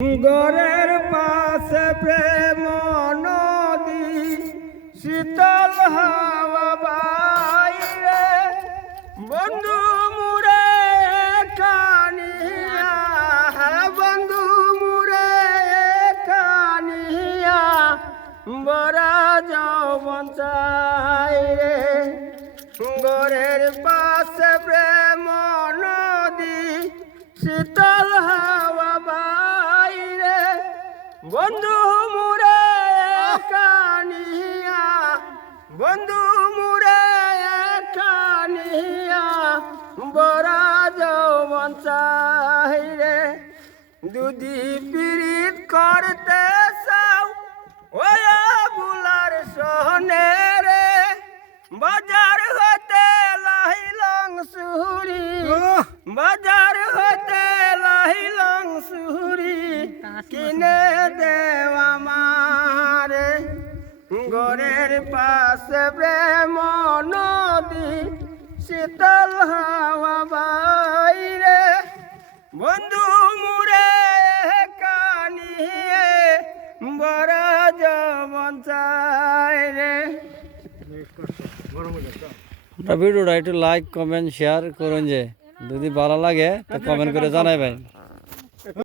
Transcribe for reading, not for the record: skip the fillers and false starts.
গরের পাশে প্রেম নদী, শীতল হাওয়া বাইরে, বন্ধু মুরে কানিয়া, বন্ধু মুরে কানিয়া, বরা যৌবন চাই রে। গরের পাশে প্রেম নদী, শীতল হাওয়া বাইরে, বন্ধু মুরে কানিয়া, বন্ধু মুরে কানিয়া, বরা যৌবন চাই রে। দুদি পিরিত করতে চাও ওই বুলার সনে রে, বাজার হতে লাহিলং সুরি, বাজার হতে লাহিলং সুরি, কিনে দেওয়া মারে। গরের পাশে প্রেম নদী, শীতল হাওয়া বাইরে, বন্ধু মুরে কানিয়ে, বড় যৌবন চাই রে। ভিডিওটা একটু লাইক কমেন্ট শেয়ার করুন, যে যদি ভালো লাগে তো কমেন্ট করে জানাই ভাই।